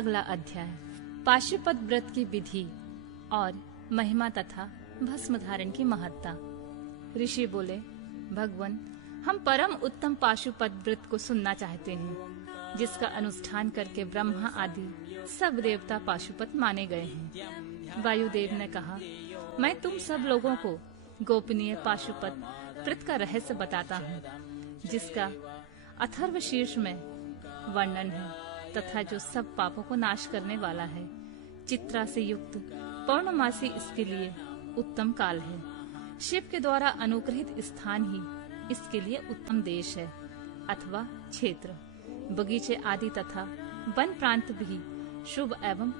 अगला अध्याय पाशुपत व्रत की विधि और महिमा तथा भस्म धारण की महत्ता। ऋषि बोले, भगवान, हम परम उत्तम पाशुपत व्रत को सुनना चाहते हैं, जिसका अनुष्ठान करके ब्रह्मा आदि सब देवता पाशुपत माने गए हैं। वायुदेव ने कहा, मैं तुम सब लोगों को गोपनीय पाशुपत व्रत का रहस्य बताता हूँ, जिसका अथर्वशीर्ष में वर्णन है तथा जो सब पापों को नाश करने वाला है। चित्रा से युक्त पौर्णमासी इसके लिए उत्तम काल है। शिव के द्वारा अनुग्रहित स्थान ही इसके लिए उत्तम देश है अथवा क्षेत्र। बगीचे आदि तथा वन प्रांत भी शुभ एवं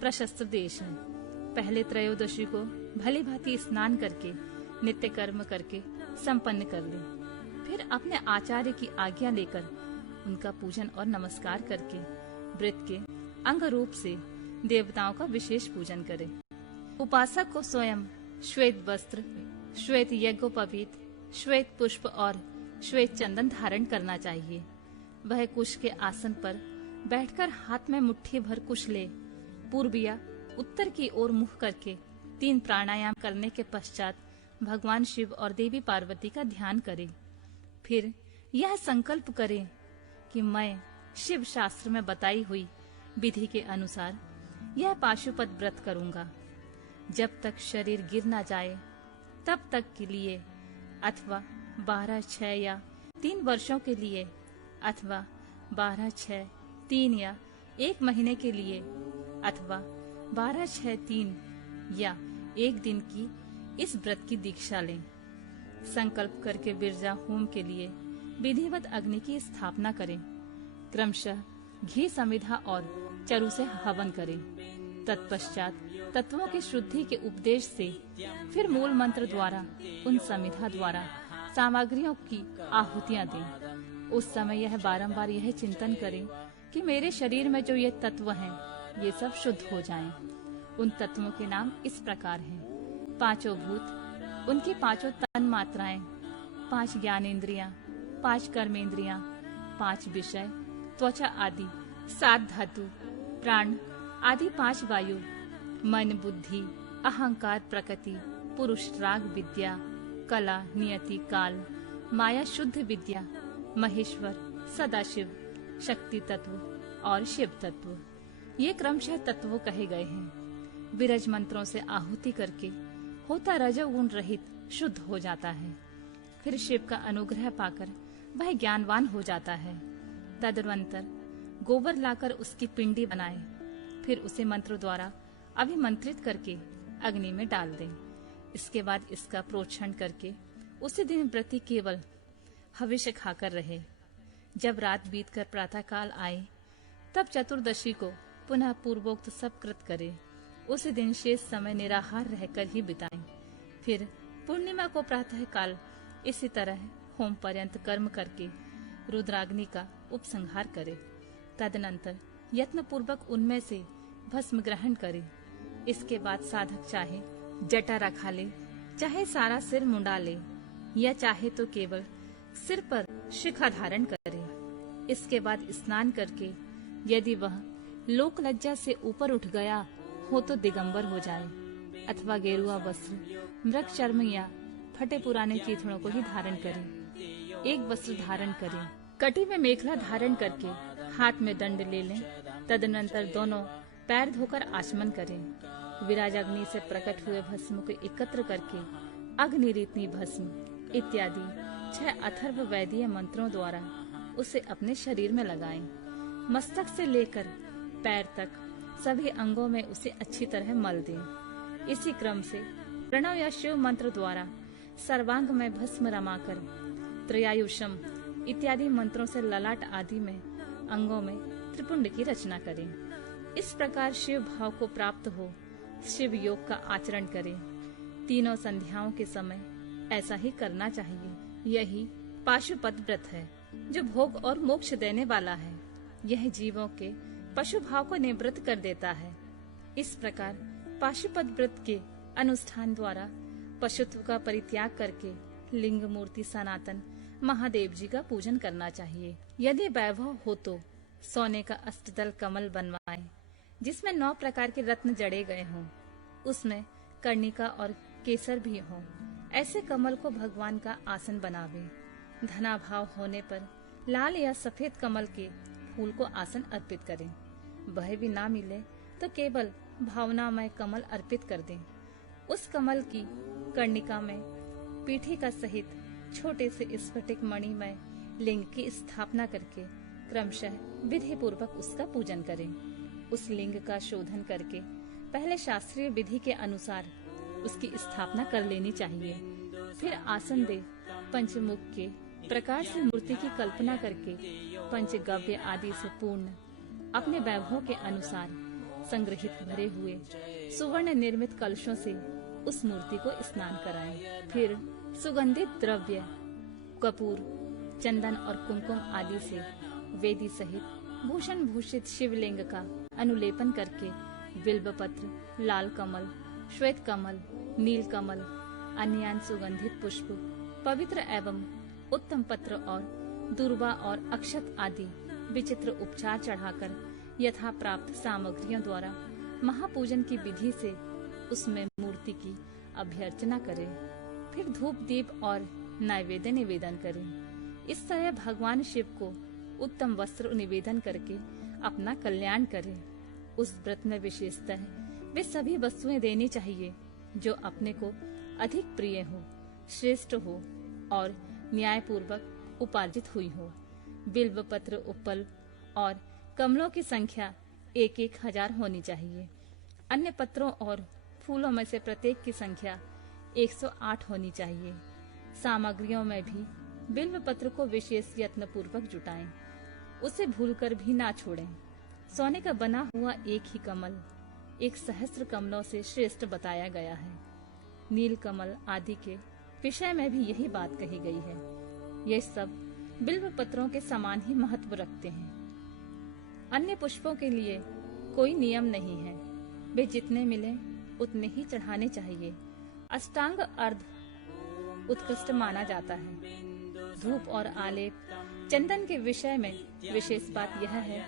प्रशस्त देश है। पहले त्रयोदशी को भली भांति स्नान करके नित्य कर्म करके संपन्न कर ले, फिर अपने आचार्य की आज्ञा लेकर उनका पूजन और नमस्कार करके व्रत के अंग रूप से देवताओं का विशेष पूजन करे। उपासक को स्वयं श्वेत वस्त्र, श्वेत यज्ञोपवीत, श्वेत पुष्प और श्वेत चंदन धारण करना चाहिए। वह कुश के आसन पर बैठकर हाथ में मुट्ठी भर कुश ले पूर्व या उत्तर की ओर मुख करके 3 प्राणायाम करने के पश्चात भगवान शिव और देवी पार्वती का ध्यान करे। फिर यह संकल्प करे कि मैं शिव शास्त्र में बताई हुई विधि के अनुसार यह पाशुपत व्रत करूंगा। जब तक शरीर गिर न जाए तब तक के लिए, अथवा 12, 6 या 3 वर्षों के लिए, अथवा 12, 6, 3 या 1 महीने के लिए, अथवा 12, 6, 3 या 1 दिन की इस व्रत की दीक्षा लें। संकल्प करके बिरजा होम के लिए विधिवत अग्नि की स्थापना करें। क्रमशः घी समिधा और चरु से हवन करें। तत्पश्चात तत्वों की शुद्धि के उपदेश से फिर मूल मंत्र द्वारा उन समिधा द्वारा सामग्रियों की आहुतियां दें। उस समय यह बारंबार यह चिंतन करें कि मेरे शरीर में जो ये तत्व हैं, ये सब शुद्ध हो जाएं। उन तत्वों के नाम इस प्रकार हैं: 5 भूत, उनकी 5 तन मात्राएं, 5 ज्ञानेन्द्रियां, 5 कर्मेंद्रियां, 5 विषय, त्वचा आदि, 7 धातु, प्राण आदि, 5 वायु, मन, बुद्धि, अहंकार, प्रकृति, पुरुष, राग, विद्या, कला, नियति, काल, माया, शुद्ध विद्या, महेश्वर, सदाशिव, शक्ति तत्व और शिव तत्व। ये क्रमशः तत्व कहे गए हैं। विरज मंत्रों से आहुति करके होता रजोगुण रहित शुद्ध हो जाता है। फिर शिव का अनुग्रह पाकर वह ज्ञानवान हो जाता है। तदनंतर गोबर लाकर उसकी पिंडी बनाए, फिर उसे मंत्र द्वारा अभिमंत्रित करके अग्नि में डाल दें। इसके बाद इसका प्रोक्षण करके उसी दिन व्रती केवल हविष्य खाकर रहे। जब रात बीतकर प्रातः काल आए, तब चतुर्दशी को पुनः पूर्वोक्त सब कृत करे। उसी दिन शेष समय निराहार रहकर ही बिताएं। फिर पूर्णिमा को प्रातः काल इसी तरह होम पर्यंत कर्म करके रुद्राग्नि का उपसंहार करे। तदनंतर यत्न पूर्वक उनमें से भस्म ग्रहण करे। इसके बाद साधक चाहे जटा रखा ले, चाहे सारा सिर मुंडा ले, या चाहे तो केवल सिर पर शिखा धारण करे। इसके बाद स्नान करके यदि वह लोक लज्जा से ऊपर उठ गया हो तो दिगंबर हो जाए, अथवा गेरुआ वस्त्र, मृग चर्म या फटे पुराने चीथड़ों को ही धारण करें। एक वस्त्र धारण करें। कटी में मेखला धारण करके हाथ में दंड ले लें। तदनंतर दोनों पैर धोकर आचमन करें। विराजाग्नि से प्रकट हुए भस्म को एकत्र करके अग्निरीति भस्म इत्यादि 6 अथर्व वैदिक मंत्रों द्वारा उसे अपने शरीर में लगाएं। मस्तक से लेकर पैर तक सभी अंगों में उसे अच्छी तरह मल दें। इसी क्रम से प्रणव या शिव मंत्र द्वारा सर्वांग में भस्म रमाकर त्रयायुषम इत्यादि मंत्रों से ललाट आदि में अंगों में त्रिपुंड की रचना करें। इस प्रकार शिव भाव को प्राप्त हो शिव योग का आचरण करें। तीनों संध्याओं के समय ऐसा ही करना चाहिए। यही पाशुपत व्रत है, जो भोग और मोक्ष देने वाला है। यह जीवों के पशु भाव को निवृत्त कर देता है। इस प्रकार पाशुपत व्रत के अनुष्ठान द्वारा पशुत्व का परित्याग करके लिंग मूर्ति सनातन महादेव जी का पूजन करना चाहिए। यदि वैभव हो तो सोने का अष्टदल कमल बनवाएं, जिसमें 9 प्रकार के रत्न जड़े गए हों, उसमें कर्णिका और केसर भी हों। ऐसे कमल को भगवान का आसन बनावे। धनाभाव होने पर लाल या सफेद कमल के फूल को आसन अर्पित करें। वह भी ना मिले तो केवल भावनामय कमल अर्पित कर दें। उस कमल की कर्णिका में पीठिका सहित छोटे से स्फटिक मणिमय लिंग की स्थापना करके क्रमशः विधि पूर्वक उसका पूजन करें। उस लिंग का शोधन करके पहले शास्त्रीय विधि के अनुसार उसकी स्थापना कर लेनी चाहिए। फिर आसन दे पंचमुख के प्रकार से मूर्ति की कल्पना करके पंचगव्य आदि से पूर्ण अपने वैभव के अनुसार संग्रहित भरे हुए सुवर्ण निर्मित कलशों से उस मूर्ति को स्नान कराएं। फिर सुगंधित द्रव्य कपूर, चंदन और कुमकुम आदि से वेदी सहित भूषण भूषित शिवलिंग का अनुलेपन करके बिल्वपत्र, लाल कमल, श्वेत कमल, नील कमल, अन्यान सुगंधित पुष्प, पवित्र एवं उत्तम पत्र और दूर्वा और अक्षत आदि विचित्र उपचार चढ़ाकर यथा प्राप्त सामग्रियों द्वारा महापूजन की विधि से उसमें मूर्ति की अभ्यर्चना करें। फिर धूप दीप और नैवेद्य निवेदन करें। इस तरह भगवान शिव को उत्तम वस्त्र निवेदन करके अपना कल्याण करें। उस व्रत में विशेषतः वे सभी वस्तुएं देनी चाहिए जो अपने को अधिक प्रिय हो, श्रेष्ठ हो और न्याय पूर्वक उपार्जित हुई हो। बिल्व पत्र, उपल और कमलों की संख्या 1,000 होनी चाहिए। अन्य पत्रों और फूलों में से प्रत्येक की संख्या 108 होनी चाहिए। सामग्रियों में भी बिल्व पत्र को विशेष यत्न पूर्वक जुटाएं, उसे भूलकर भी ना छोड़ें। सोने का बना हुआ एक ही कमल 1,000 कमलों से श्रेष्ठ बताया गया है। नील कमल आदि के विषय में भी यही बात कही गई है। ये सब बिल्व पत्रों के समान ही महत्व रखते हैं। अन्य पुष्पों के लिए कोई नियम नहीं है, वे जितने मिले उतने ही चढ़ाने चाहिए। अष्टांग अर्ध उत्कृष्ट माना जाता है। धूप और आलेप चंदन के विषय में विशेष बात यह है,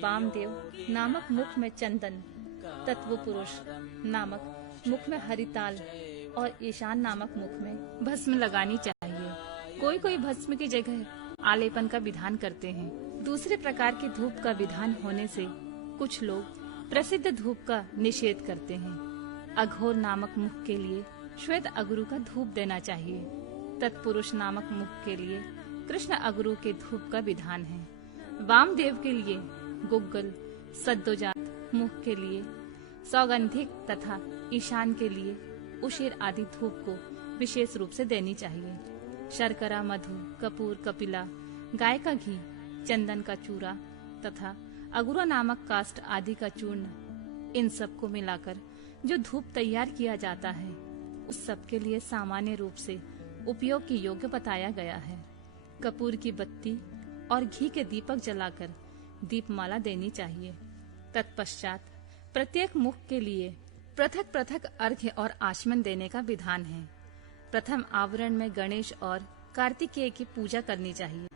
वामदेव नामक मुख में चंदन, तत्व पुरुष नामक मुख में हरिताल और ईशान नामक मुख में भस्म लगानी चाहिए। कोई कोई भस्म की जगह आलेपन का विधान करते हैं। दूसरे प्रकार के धूप का विधान होने से कुछ लोग प्रसिद्ध धूप का निषेध करते हैं। अघोर नामक मुख के लिए श्वेत अगरू का धूप देना चाहिए। तत्पुरुष नामक मुख के लिए कृष्ण अगरू के धूप का विधान है। वामदेव के लिए गुग्गल, सद्दोजात मुख के लिए सौगंधिक तथा ईशान के लिए उशीर आदि धूप को विशेष रूप से देनी चाहिए। शर्करा, मधु, कपूर, कपिला, गाय का घी, चंदन का चूरा तथा अगुरा नामक काष्ठ आदि का चूर्ण, इन सब को मिलाकर जो धूप तैयार किया जाता है उस सब के लिए सामान्य रूप से उपयोग की योग्य बताया गया है। कपूर की बत्ती और घी के दीपक जलाकर दीपमाला देनी चाहिए। तत्पश्चात प्रत्येक मुख के लिए पृथक पृथक अर्घ्य और आचमन देने का विधान है। प्रथम आवरण में गणेश और कार्तिकेय की पूजा करनी चाहिए।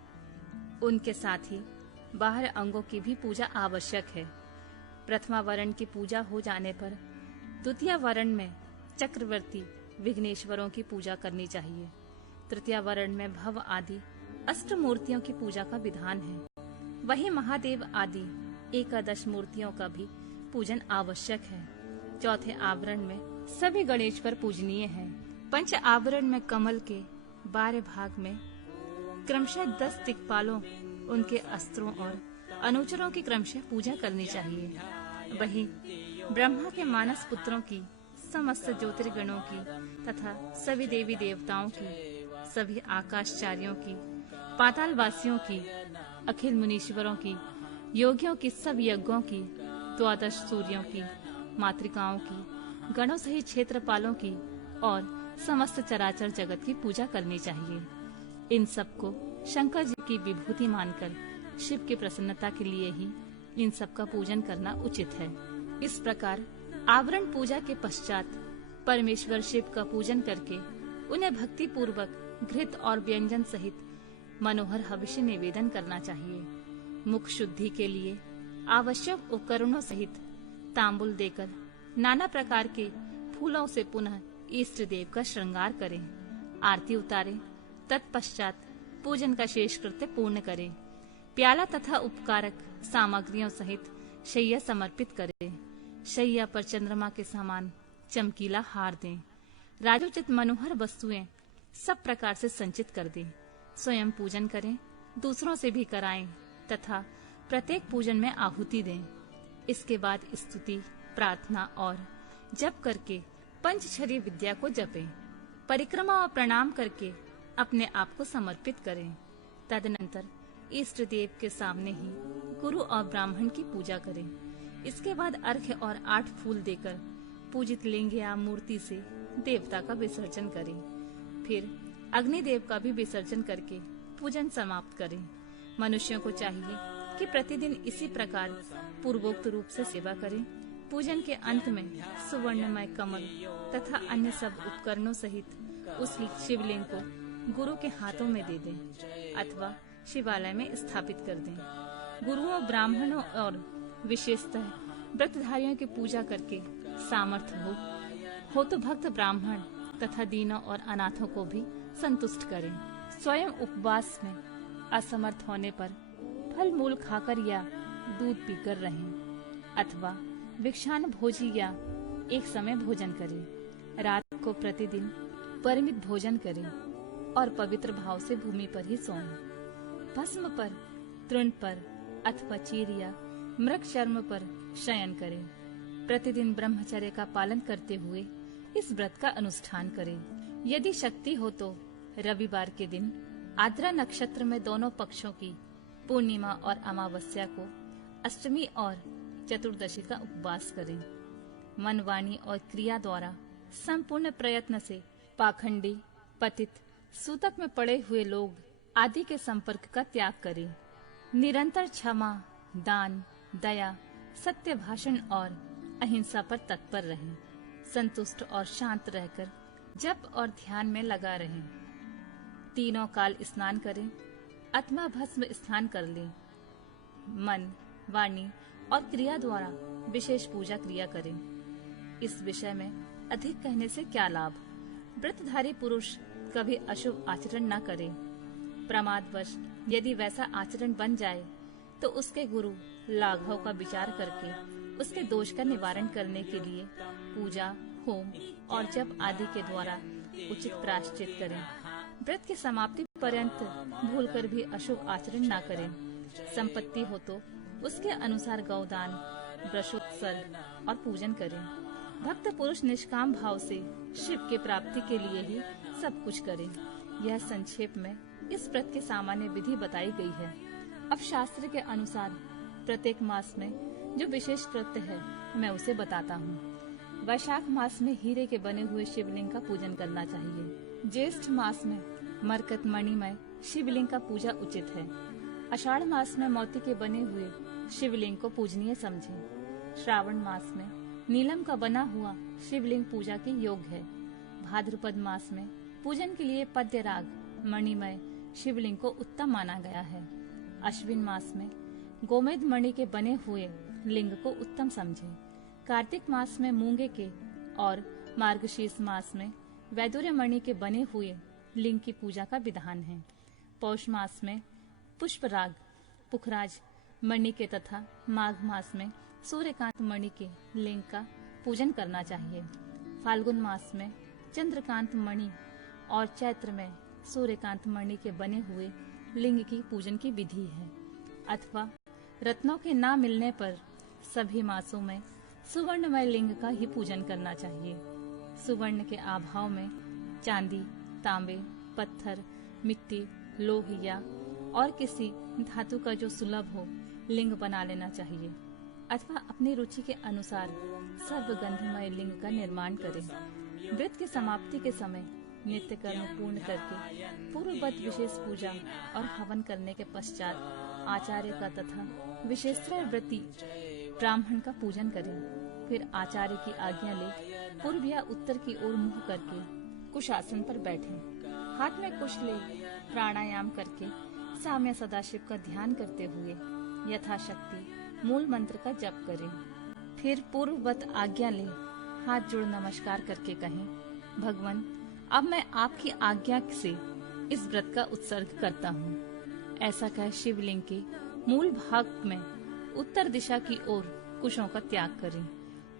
उनके साथ ही बाहर अंगों की भी पूजा आवश्यक है। प्रथमा वरण की पूजा हो जाने पर द्वितीय वरण में चक्रवर्ती विघ्नेश्वरों की पूजा करनी चाहिए। तृतीय वरण में भव आदि अष्ट मूर्तियों की पूजा का विधान है। वही महादेव आदि 11 मूर्तियों का भी पूजन आवश्यक है। चौथे आवरण में सभी गणेश्वर पूजनीय हैं। पंच आवरण में कमल के 12 भाग में क्रमशः 10 दिक्पालों, उनके अस्त्रों और अनुचरों की क्रमशः पूजा करनी चाहिए। वहीं ब्रह्मा के मानस पुत्रों की, समस्त ज्योतिर्गणों की तथा सभी देवी देवताओं की, सभी आकाशचार्यों की, पातालवासियों की, अखिल मुनीश्वरों की, योगियों की, सब यज्ञों की, 12 सूर्यों की, मातृकाओं की, गणों सहित क्षेत्रपालों की और समस्त चराचर जगत की पूजा करनी चाहिए। इन सबको शंकर जी की विभूति मानकर शिव की प्रसन्नता के लिए ही इन सब का पूजन करना उचित है। इस प्रकार आवरण पूजा के पश्चात परमेश्वर शिव का पूजन करके उन्हें भक्ति पूर्वक घृत और व्यंजन सहित मनोहर हविष्य निवेदन करना चाहिए। मुख शुद्धि के लिए आवश्यक उपकरणों सहित तांबुल देकर नाना प्रकार के फूलों से पुनः इष्ट देव का श्रृंगार करें। आरती उतारें। तत्पश्चात पूजन का शेष कृत्य पूर्ण करें। प्याला तथा उपकारक सामग्रियों सहित शैया समर्पित करें। शैया पर चंद्रमा के समान चमकीला हार दें। राजोचित मनोहर वस्तुएं सब प्रकार से संचित कर दें। स्वयं पूजन करें, दूसरों से भी कराएं तथा प्रत्येक पूजन में आहुति दें। इसके बाद स्तुति, प्रार्थना और जप करके पंचछरी विद्या को जपें। परिक्रमा और प्रणाम करके अपने आप को समर्पित करें। तदनंतर इष्ट देव के सामने ही गुरु और ब्राह्मण की पूजा करें। इसके बाद अर्घ्य और 8 फूल देकर पूजित लिंग या मूर्ति से देवता का विसर्जन करें। फिर अग्निदेव का भी विसर्जन करके पूजन समाप्त करें। मनुष्यों को चाहिए कि प्रतिदिन इसी प्रकार पूर्वोक्त रूप से सेवा करें। पूजन के अंत में सुवर्णमय कमल तथा अन्य सब उपकरणों सहित उस शिवलिंग को गुरु के हाथों में दे दें अथवा शिवालय में स्थापित कर दें। गुरुओं, ब्राह्मणों और विशेषतः व्रतधारियों की पूजा करके सामर्थ्य हो तो भक्त ब्राह्मण तथा दीनों और अनाथों को भी संतुष्ट करें। स्वयं उपवास में असमर्थ होने पर फल मूल खाकर या दूध पीकर रहें अथवा भिक्षान भोजी या एक समय भोजन करें। रात को प्रतिदिन परिमित भोजन करें और पवित्र भाव से भूमि पर ही सोएं। भस्म पर, तृण पर अथवा चीर या मृग चर्म पर शयन करें। प्रतिदिन ब्रह्मचर्य का पालन करते हुए इस व्रत का अनुष्ठान करें। यदि शक्ति हो तो रविवार के दिन आद्रा नक्षत्र में दोनों पक्षों की पूर्णिमा और अमावस्या को, अष्टमी और चतुर्दशी का उपवास करें। मन, वाणी और क्रिया द्वारा संपूर्ण प्रयत्न से पाखंडी, पतित, सूतक में पड़े हुए लोग आदि के संपर्क का त्याग करें। निरंतर क्षमा, दान, दया, सत्य भाषण और अहिंसा पर तत्पर रहें। संतुष्ट और शांत रहकर जप और ध्यान में लगा रहें। तीनों काल स्नान करें अथवा भस्म स्नान कर लें। मन, वाणी और क्रिया द्वारा विशेष पूजा क्रिया करें। इस विषय में अधिक कहने से क्या लाभ। व्रतधारी पुरुष कभी अशुभ आचरण न करे। प्रमादवश यदि वैसा आचरण बन जाए तो उसके गुरु लाघव का विचार करके उसके दोष का निवारण करने के लिए पूजा, होम और जप आदि के द्वारा उचित प्रायश्चित करें। व्रत की समाप्ति पर्यंत भूलकर भी अशुभ आचरण न करें। संपत्ति हो तो उसके अनुसार गौदान, वृषोत्सर्ग और पूजन करें। भक्त पुरुष निष्काम भाव से शिव की प्राप्ति के लिए ही सब कुछ करें। यह संक्षेप में इस व्रत की सामान्य विधि बताई गई है। अब शास्त्र के अनुसार प्रत्येक मास में जो विशेष व्रत है मैं उसे बताता हूँ। वैशाख मास में हीरे के बने हुए शिवलिंग का पूजन करना चाहिए। ज्येष्ठ मास में मरकत मणिमय शिवलिंग का पूजा उचित है। आषाढ़ मास में मोती के बने हुए शिवलिंग को पूजनीय समझें। श्रावण मास में नीलम का बना हुआ शिवलिंग पूजा के योग्य है। भाद्रपद मास में पूजन के लिए पद्यराग मणिमय शिवलिंग को उत्तम माना गया है। अश्विन मास में गोमेद मणि के बने हुए लिंग को उत्तम समझें। कार्तिक मास में मूंगे के और मार्गशीर्ष मास में वैदुर्य मणि के बने हुए लिंग की पूजा का विधान है। पौष मास में पुष्पराग, पुखराज मणि के तथा माघ मास में सूर्यकांत मणि के लिंग का पूजन करना चाहिए। फाल्गुन मास में चंद्रकांत मणि और चैत्र में सूर्यकांत मणि के बने हुए लिंग की पूजन की विधि है। अथवा रत्नों के ना मिलने पर सभी मासों में सुवर्णमय लिंग का ही पूजन करना चाहिए। सुवर्ण के अभाव में चांदी, तांबे, पत्थर, मिट्टी, लोह या और किसी धातु का जो सुलभ हो लिंग बना लेना चाहिए। अथवा अपनी रुचि के अनुसार सर्वगंधमय लिंग का निर्माण करें। व्रत की समाप्ति के समय नित्य कर्म पूर्ण करके पूर्ववत विशेष पूजा और हवन करने के पश्चात आचार्य का तथा विशेषतर व्रती ब्राह्मण का पूजन करें। फिर आचार्य की आज्ञा ले पूर्व या उत्तर की ओर मुंह करके कुशासन पर बैठें। हाथ में कुश ले प्राणायाम करके साम्य सदाशिव का ध्यान करते हुए यथाशक्ति मूल मंत्र का जप करें। फिर पूर्ववत आज्ञा ले हाथ जोड़ नमस्कार करके कहें, भगवान अब मैं आपकी आज्ञा से इस व्रत का उत्सर्ग करता हूँ। ऐसा कह शिवलिंग के मूल भाग में उत्तर दिशा की ओर कुशों का त्याग करें।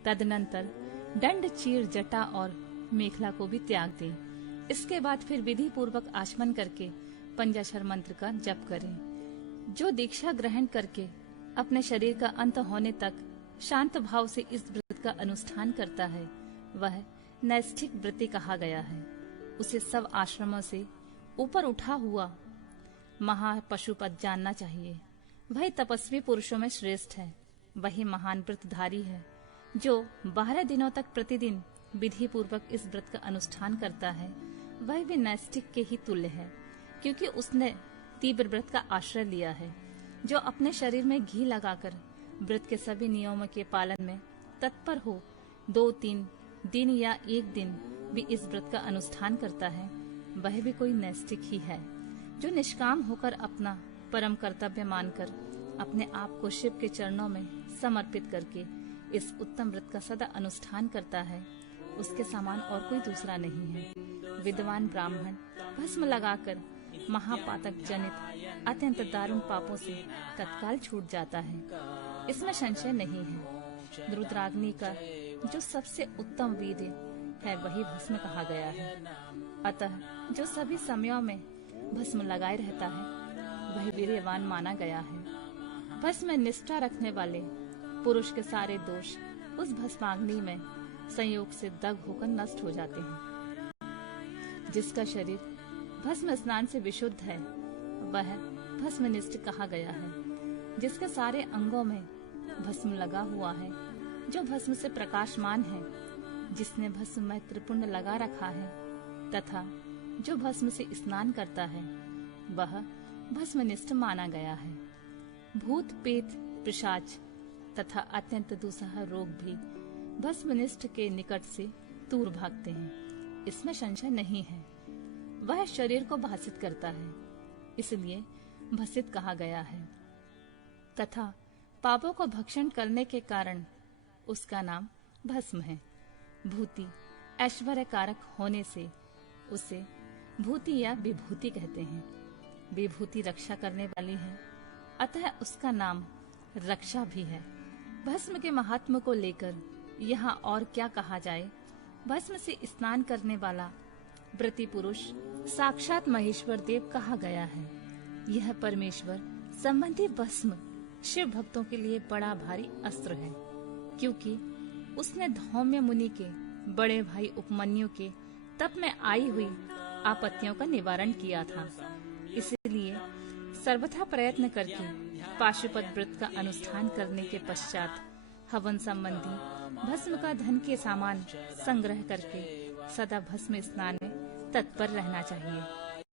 तदनंतर दंड, चीर, जटा और मेखला को भी त्याग दें। इसके बाद फिर विधि पूर्वक आचमन करके पंचाक्षर मंत्र का जप करें। जो दीक्षा ग्रहण करके अपने शरीर का अंत होने तक शांत भाव से इस व्रत का अनुष्ठान करता है वह नैष्ठिक व्रती कहा गया है। उसे सब आश्रमों से ऊपर उठा हुआ महापशुपत जानना चाहिए। वही तपस्वी पुरुषों में श्रेष्ठ है। वही महान व्रतधारी है जो 12 दिनों तक प्रतिदिन विधि पूर्वक इस व्रत का अनुष्ठान करता है। वह भी नैष्ठिक के ही तुल्य है, क्योंकि उसने तीव्र व्रत का आश्रय लिया है। जो अपने शरीर में घी लगाकर व्रत के सभी नियमों के पालन में तत्पर हो, 2-3 दिन या 1 दिन भी इस व्रत का अनुष्ठान करता है, वह भी कोई नैष्ठिक ही है। जो निष्काम होकर अपना परम कर्तव्य मानकर अपने आप को शिव के चरणों में समर्पित करके इस उत्तम व्रत का सदा अनुष्ठान करता है, उसके समान और कोई दूसरा नहीं है। विद्वान ब्राह्मण भस्म लगाकर महापातक जनित अत्यंत दारुण पापों से तत्काल छूट जाता है, इसमें संशय नहीं है। रुद्राग्नि का जो सबसे उत्तम वीर्य है वही भस्म कहा गया है। अतः जो सभी समयों में भस्म लगाए रहता है वही वीर्यवान माना गया है। भस्म में निष्ठा रखने वाले पुरुष के सारे दोष उस भस्माग्नि में संयोग से दग होकर नष्ट हो जाते हैं। जिसका शरीर भस्म स्नान से विशुद्ध है वह भस्मनिष्ठ कहा गया है। जिसके सारे अंगों में भस्म लगा हुआ है, जो भस्म से प्रकाशमान है, जिसने भस्म में त्रिपुंड लगा रखा है तथा जो भस्म से स्नान करता है वह भस्मनिष्ठ माना गया है। भूत, पेट, पिशाच तथा अत्यंत दुस्सह रोग भी भस्मनिष्ठ के निकट से दूर भागते हैं, इसमें संशय नहीं है। वह शरीर को भासित करता है, इसलिए भसित कहा गया है तथा पापों को भक्षण करने के कारण उसका नाम भस्म है। भूति ऐश्वर्य कारक होने से उसे भूति या विभूति कहते हैं। विभूति रक्षा करने वाली है, अतः उसका नाम रक्षा भी है। भस्म के महात्म को लेकर यहाँ और क्या कहा जाए। भस्म से स्नान करने वाला व्रती पुरुष साक्षात महेश्वर देव कहा गया है। यह परमेश्वर संबंधी भस्म शिव भक्तों के लिए बड़ा भारी अस्त्र है, क्योंकि उसने धौम्य मुनि के बड़े भाई उपमन्यु के तप में आई हुई आपत्तियों का निवारण किया था। इसलिए सर्वथा प्रयत्न करके पाशुपत व्रत का अनुष्ठान करने के पश्चात हवन संबंधी भस्म का धन के सामान संग्रह करके सदा भस्म स्नान में तत्पर रहना चाहिए।